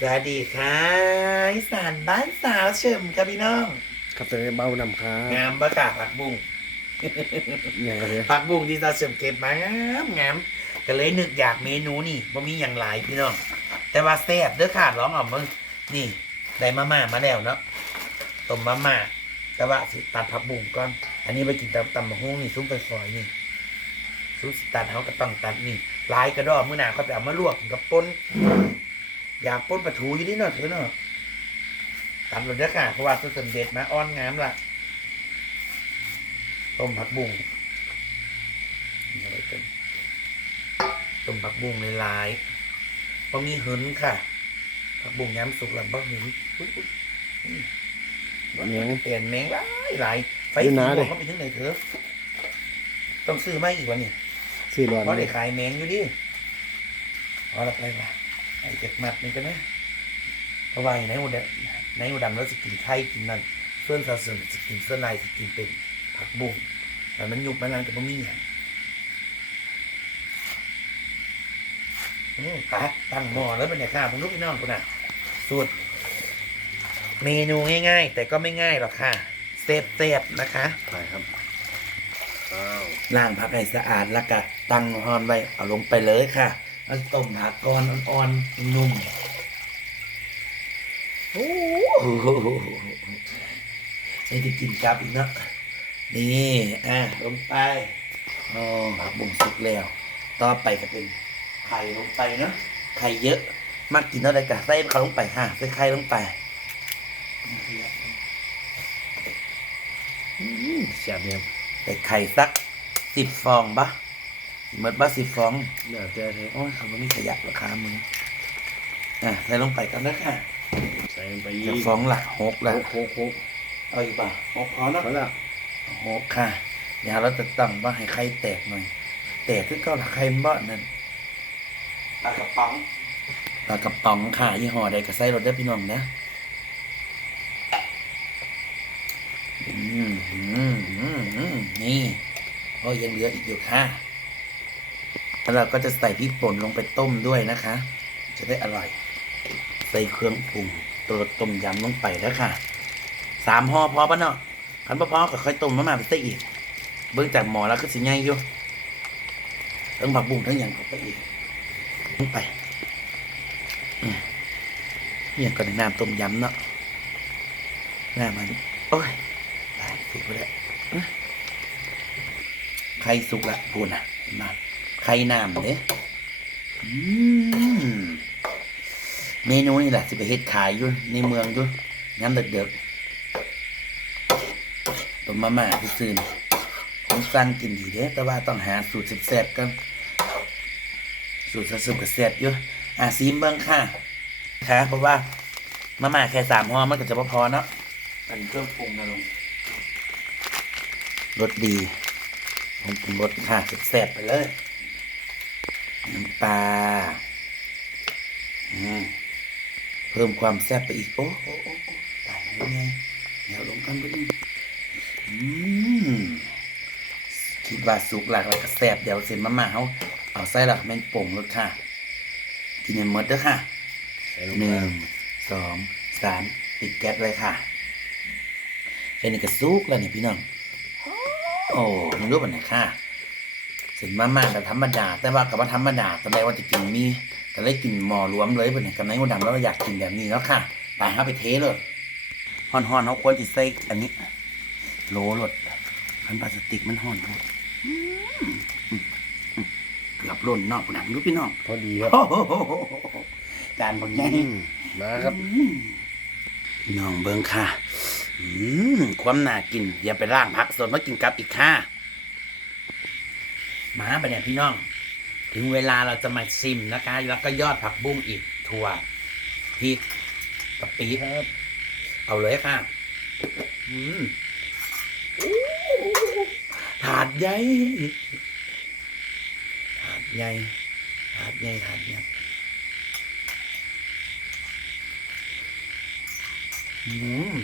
สวัสดีค่ะอีสานบ้านสาวเฉิมครับพี่น้องครับจะได้เบ้านำครับงามประกาศผักบุ้งอย่างไรผักบุ้งที่สาวเฉิมเก็บมางามงามก็เลยนึกอยากเมนูนี่บ่มีอย่างหลายพี่น้อง แต่ว่าแซ่บเด้อขาดร้องเออกมึงนี่ได้มาม่ามาแล้วเนาะต้มมาม่าแต่ว่าสิตัดผักบุ้งก่อน อันนี้ไปกินตำตำมะฮุ่งนี่ซุ้มไปฝอยนี่ซุ้มสิตัดเขาก็ต้องตัดนี่ลายกระดอกมื่อหนาเขาไปเอามาลวกกับปน อยากปนปลาทูอยู่นี่เนาะเถอะเนาะตัดหมดแล้วค่ะเพราะว่าสุดเด็ดมาอ้อนงามละต้มผักบุ้งนี่อะไรกันต้มผักบุ้งในลายๆพอมีหึนค่ะผักบุ้งย้ำสุกแล้วบ่หึนอุ๊ยอุ๊ยอืมเนียงเปลี่ยนแมงหลายหลายไฟอยู่สีนะม่เด้วงเขาไปถึงไหนเถอะต้องซื้อมาอีกวะเนี่ยสี่ร้อนเพราะได้ขายแมงอยู่ดิเอาละไปว่า ไอ้เจ็ดมัดนี่กันนะเพราะว่าในหัวดำในหัวดำแล้วจะกินไข่กินนั่นเพื่อนสาวเสริมจะกินเสื้อในจะกินเป็นผักบุ้งแต่มันยุบมันนานกับบะหมี่อะอืมตาตั้งหม้อแล้วเป็นไงข้าวผมลูกพี่น้องคุณน่ะสูตรเมนูง่าย ๆ แต่ก็ไม่ง่ายหรอกค่ะเซฟเซฟๆนะคะไปครับอ้าวล้างผักให้สะอาดแล้วก็ตั้งฮอนไว้เอาลงไปเลยค่ะ แล้วต้มผักก่อนอ่อนๆนุ่มโอ้โหนี่จะกินกลับอีกเนาะนี่อะลงไปอ๋อผักบุ้งสุกแล้ว ต่อไปก็เป็นไข่ลงไปเนาะไข่เยอะ มากกินเท่าไรก็ใส่เขาลงไปค่ะใส่ไข่ลงไปอืมเสียบเนี่ยใส่ไข่สักสิบฟองปะ หมดปะสิบฟองเดี๋ยวเจะเทโอ้ยเขาไม่มีขยะราคามึงอะใส่ลงไปกันนะค่ะใส่ลงไปอีจะกฟองหลักหกแล้ละวโคกโคกเอาอีกป่ะหกพอแล้วพอแล้วหกค่ะเดี๋ยวเราจะตั้งว่าให้ไข่แตกหน่อย แตกคือเก็หลักไข่บ้านั่นปลากระป๋องปลากระป๋องค่ะยี่ห้อใดก็ใส่รถได้อพี่น้องนะอืมอืมอืมอืมนี่โอ้ยยังเหลืออีกอยู่ค่ะ แล้วเราก็จะใส่พริกป่นลงไปต้มด้วยนะคะ จะได้อร่อย ใส่เครื่องปรุงตัวต้มยำลงไปแล้วค่ะสามห่อพอปะเนาะคันพอพอก็ค่อยต้มมามาไปใส่อีก เบิ่งจากหมอแล้วก็สิง่ายอยู่ทั้งผักบุ้งทั้งอย่างเข้าไปอีกลงไปอืมเนี่ยก็ในน้ำต้มยำเนาะน้ำมัน โอ้ยตายสุกไปแล้วอื้อไข่สุกละพูนอะมไข่น้ำเด้อืมเมนูนี่แหละสิไปเฮ็ดขายอยู่ในเมืองอยู่ย้ำเด็กๆต้มมาม่าที่ซื้อนี่ผมสั่งกินดีเด้แต่ว่าต้องหาสูตรแซ่บๆกันสูตรสุดๆกับแซ่บอยู่อะซีมเบิ้งค่ะค่ะเพราะว่ามาม่าแค่สามห่อมันก็จะพอๆเนาะอันเครื่องปรุงนะลงรสดีผมปรุงรสค่ะแซ่บๆไปเลย น้ำปลาอืมเพิ่มความแซ่บไปอีกโอ้โอ้โอ้โอ้ตายแล้วไงเดี๋ยวลงกันไปดูอืมคิดว่าสุกหลักแล้วก็แซ่บเดี๋ยวเสร็จมาม่าเขาเอาใส่หลักแม่นป่งรสค่ะกินให้หมดเด้อค่ะใส่ลงหไปนึ่งสองสามปิดแก๊สเลยค่ะแค่นี้ก็สุกแล้วนี่พี่น้อง โอ้มึงรู้ปัญหาค่ะ เสร็จมาม่าแต่ธรรมดา แต่ว่ากับว่าธรรมดาตอนแรกว่าจะกินมีก็เลยกินหม้อรวมเลยเป็นกับไหนวันดำแล้วเราอยากกินแบบนี้แล้วค่ะไปฮะไปเทเลยห่อนๆอนเขาควรจะใส่อันนี้โหลรถคันพลาสติกมันห่อนโพดอืมอืมอืมเกือบหล่นเนอกปุ่นนะรู้พี่น้องพอดีครับโอ้โหจานบางใหญ่อืมมาครับพี่น้องเบิงค่ะอืมความน่ากินอย่าไปร่างผักสดมากินกับอีกค่ะ มาไปเนี่ยพี่น้อง ถึงเวลาเราจะมาซิมนะคะ แล้วก็ยอดผักบุ้งอีกถั่วพริกกะปิครับ เอาเลยค่ะ อืมถาดใหญ่ถาดใหญ่ถาดใหญ่ถาดใหญ่อืม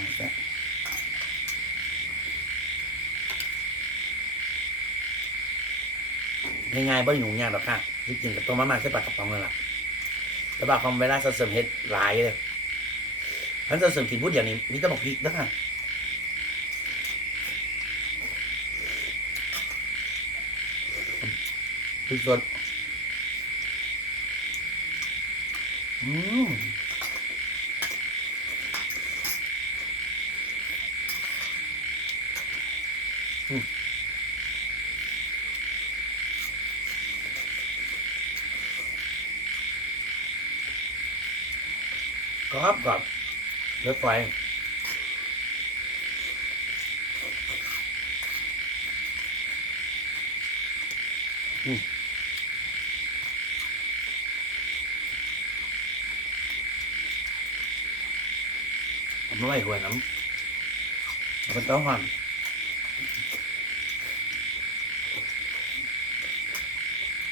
องแสนง่ายๆบ่อยู่ยากหรอกค่ะที่จริงกับตัวมาม่าใช่ปากกระป๋องเลหละแต่บางความเวลาเสริมเห็ดหลายเลยท่านเสริมกินพูดอย่างนี้มีต้องบอกพีกนะค่ะพริกสดอืม กรอบกรอบเลือดไฟอืมผมไม่ไหวหัวน้ำมันต้องหอ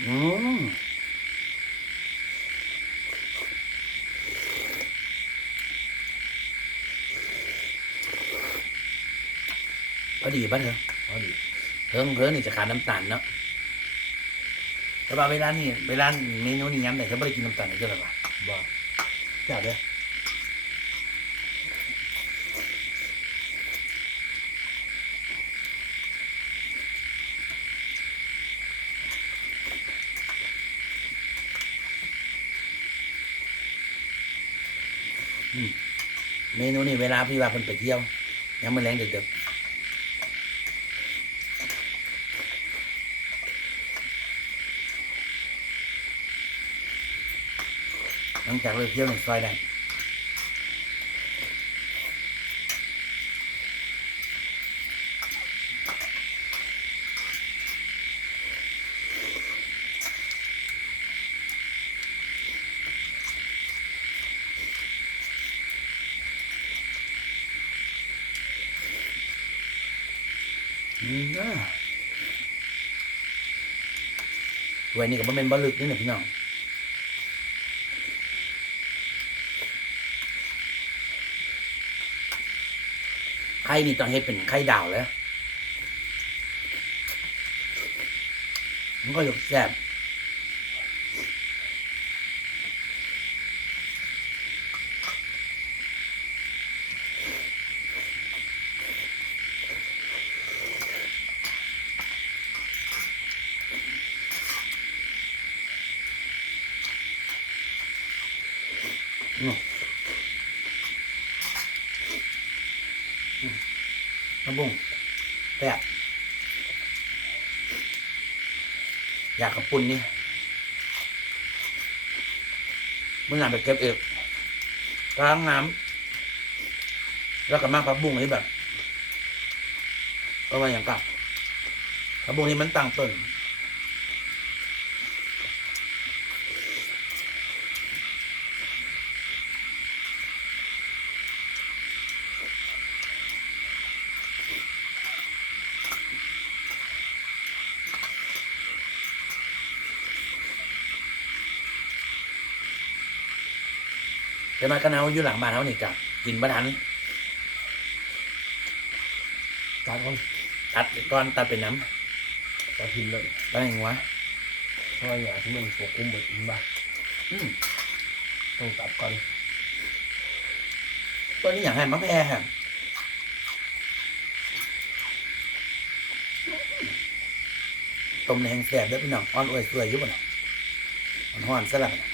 อืมพอดีป่ะเถอพอดีเพิ่งเพิ่งนี่จะขาดน้ำตาลเนาะแต่ว่าเวลานี่เวลาเมนูนี้ย้ำแต่จะไม่ได้กินน้ำตาลเลยก็แบบว่าบ่จับเลย เมนูนี่เวลาพี่ว่าเพิ่นไปเที่ยวยังไม่แรงเด็กๆหลังจากเลิกเที่ยวหนึ่งซอยได้อืมอะ ถ้วยนี้ก็บ่แม่นบ่ลึกนี่นะพี่น้องไข่นี่ต้องเฮ็ดเป็นไข่ดาวแล้วมันก็จะแซ่บอืมน้ำบุ้งแซ่บอยากกับ ปุ่นนี่มันหลังไปเก็บเอกล้างน้ำแล้วก็มาผักบุ้งให้แบบก็ว่าอย่างกับผักบุ้งนี่มันตั้งต้น แต่มากระเนาอยู่หลังบ้านเขานี่กับกินบ้ทันตัดก่อนตัดก้อนตัดเป็นน้ตัดทิ้งเลยำตัดอย่างวะเพราะว่าอย่างที่มันปกคลุมหมดอินบ้าอืมต้องตัดก่อนตัวนี้อย่างไรมะแพร้ครับต้มในแห้งแสบเด้อพี่น้องอ่อนอวยสวยอยุบน่ะมันห่อนสลับน่ะ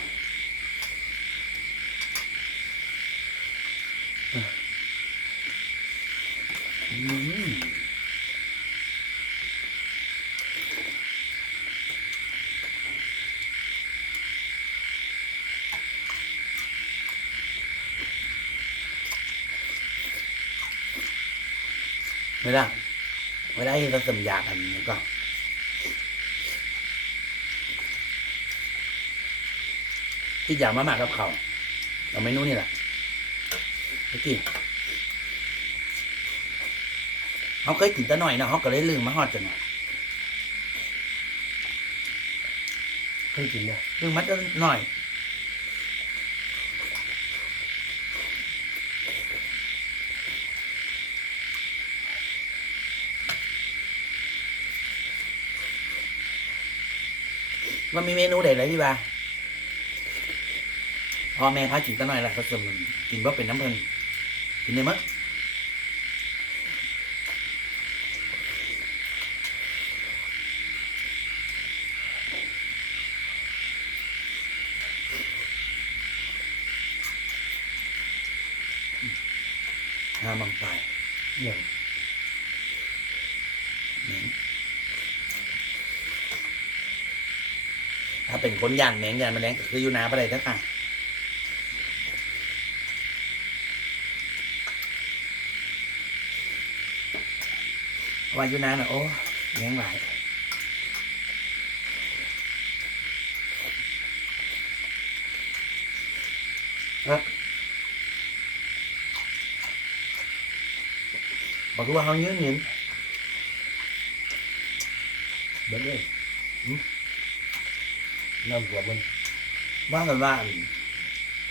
อืม ไม่ได้ไม่ได้เราสมอยากอันนี้ก็ที่อยากมาหมากกับเขาเอาเมนูนี่แหละเมื่อกี้เขาเคยกินแต่หน่อยนะเขาก็เลยลืมมาฮอดจังหน่อยเคยกินเนี่ยลืมมาจะหน่อย มันมีเมนูใดเลยที่ว่าพ่อแม่พากินตั้งหน่อยละก็จะกินว่าเป็นน้ำเพลินกินได้มั้ยห้ามังไปอย่าง เหม็นถ้า เป็นคนย่านแมงย่านแมลงก็คืออยู่นาไปเลยทั้งอะเพราะว่าอยู่นาน่ะโอ้แมงหลายครับบอกว่าเขาเยื้อเงินเบิ้ลเลยหืม น้ำหัวมันว่ากันว่า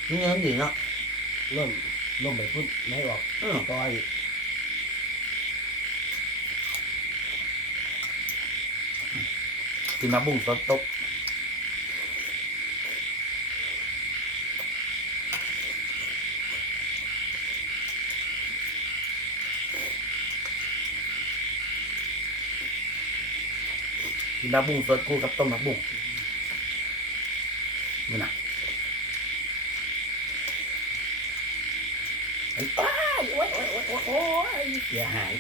นี่เงินดีเนาะร่มร่มไปพุ่นไม่ให้ออกเออก้อยกินมาบุ้งสดตกกินมาบุ้งสดคู่กับต้มมาบุ้งนี่นะมันตายโอ้ยโอ้ยโอ้ยโอ้ยโอ้ย เสียหาย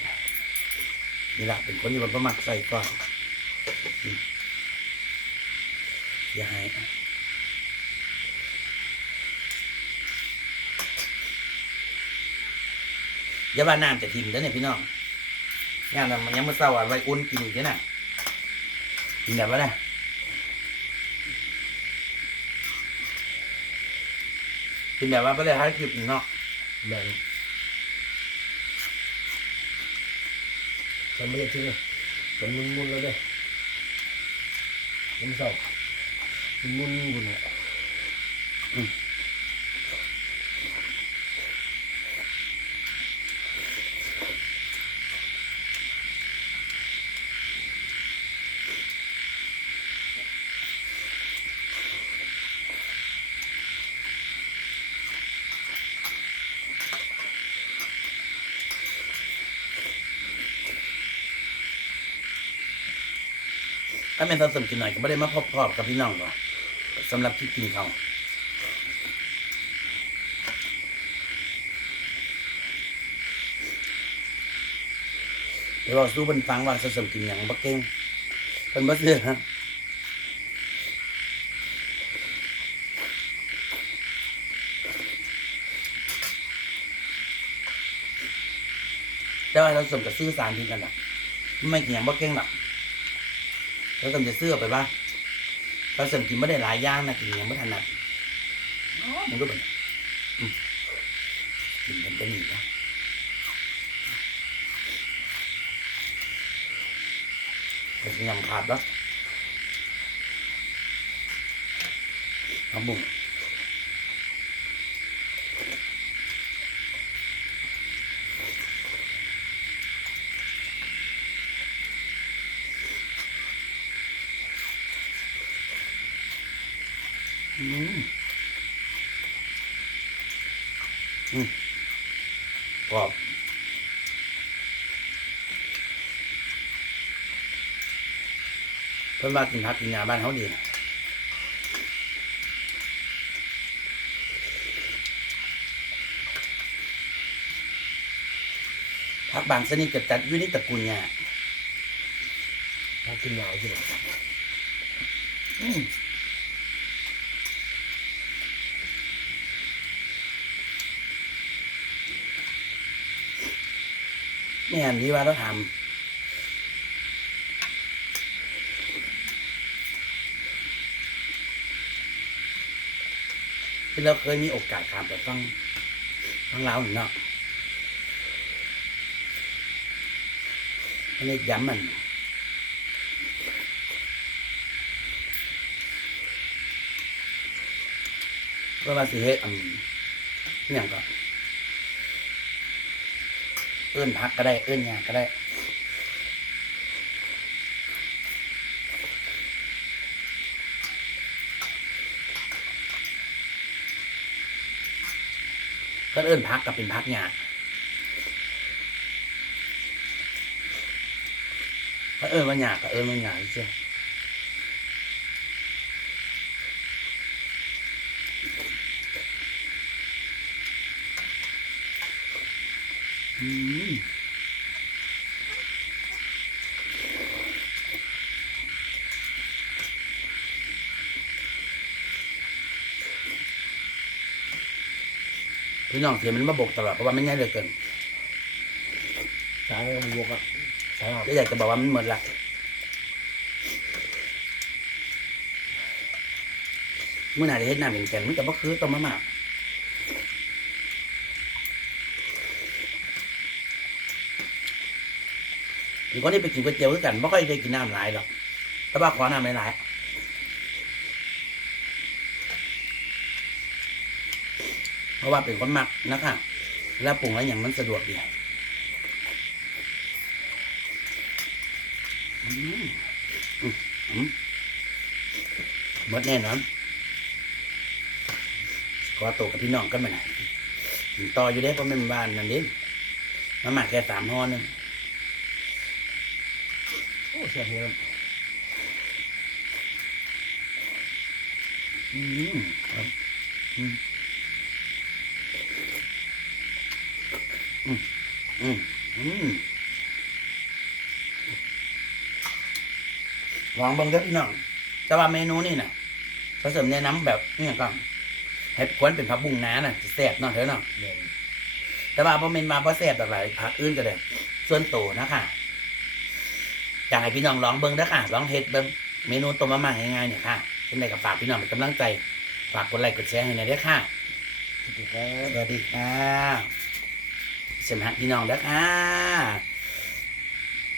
นี่แหละเป็นคนที่มันประมักใส่ก่อนอย่าให้อย่าว่าน้ำจะทิมเด้อเนี่ยพี่น้องย่างนั้นมันยังไม่เศร้าอะไว้อุ่นกินอีกเด้อน่ะกินแบบว่าไงกินแบบว่าไปเลยให้คลิปเนาะแบ่ง ฉันไม่ได้ทิ้งเลยฉันมุนๆแล้วเด้อผมสอบมันมุนๆอยู่เนี่ย ถ้าเป็นสะสมกินหน่อยก็ไม่ได้มาพบพอบกับพี่น้องหรอกสำหรับที่กินเขาวเดี๋ยวเราสู้เป็นฟังว่าสะสมกินอย่างบักเก้งเป็นบักเสือฮะแต่ว่าเราสมกับซื้อสารพิษกันนะไม่กินอย่างบักเก้งหรอก แล้วก็จะเสื้อไปบ้างเราเสริมกินไม่ได้หลายอย่างนะกินยังไม่ถนัดมันก็เป็นอืมกินเป็นก็หนี้นะแต่ยำขาดแล้วน้ำบุ๋งอืมอืมกรอบ เพิ่นมากินผักกินยาบ้านเขาดีนะผักบางชนิดก็จัดอยู่ในตระกูลยาถ้ากินยาวใช่ไหมอืมแม่นที่ว่าเราทำ เราเคยมีโอกาสทำแต่ต้องต้องเล่าหนึ่งเนาะอันนี้ย้ำมันเพราะว่าสิเฮ็ดอันอหย่างก็เอื้นพักก็ได้ เอื้นยาก็ได้ อ ก็เอิ้นพักกับเป็นพักหยาก็เอิ้นว่าหยากับเอิ้นว่าหยาเชื่อ อืม พี่น้องเสียมันมาบกตลอดเพราะว่ามันง่ายเหลือเกินสายก็มันบวกอะสายอะก็อยากจะบอกว่ามันหมดละเมื่อไหร่จะเฮ็ดน้ำเป็นแกนมันก็บ่คือต้มมาม่าหรือก็ได้ไปกินก๋วยเตี๋ยวด้วยกันไม่ค่อยได้กินน้ำหลายหรอกแต่ว่าขอน้ำหลายๆเพ ราะว่าเป็นคนมักนะคะแล้วปรุงแล้วอย่างมันสะดวกดีอืมอืมอืมหมดแน่นอนขอตัวกับพี่น้องกันมาหน่อยต่ออยู่ได้เพราะแม่บ้านนั่นเด้มามาแค่สามห่อหนึงโอ้เสียเงี้ยอืมครับอืมอืม อืมอืมลองเบิ่งเด้อพี่น้องแต่ว่าเมนูนี่น่ะผสมแนะนำแบบนี่ก็ให้ควรเป็นผักบุ้งน้าน่ะจะแซ่บเนาะเถอะเนาะเนี่ยแต่ว่าพอเมนมาพอแซ่บแบบหลายผักอื่นก็ได้ส่วนโตนะคะอยากให้พี่น้องลองเบิ่งเด้อค่ะลองเฮ็ดเบิ่งเมนูต้มมาม่าง่ายๆเนี่ยค่ะเป็นไรกับฝากพี่น้องเป็นกำลังใจ ฝากกดไลค์กดแชร์ให้หน่อยเด้อค่ะสวัสดีครับสวัสดีค่ะเสยมหักพี่น้องเด้อค่ะ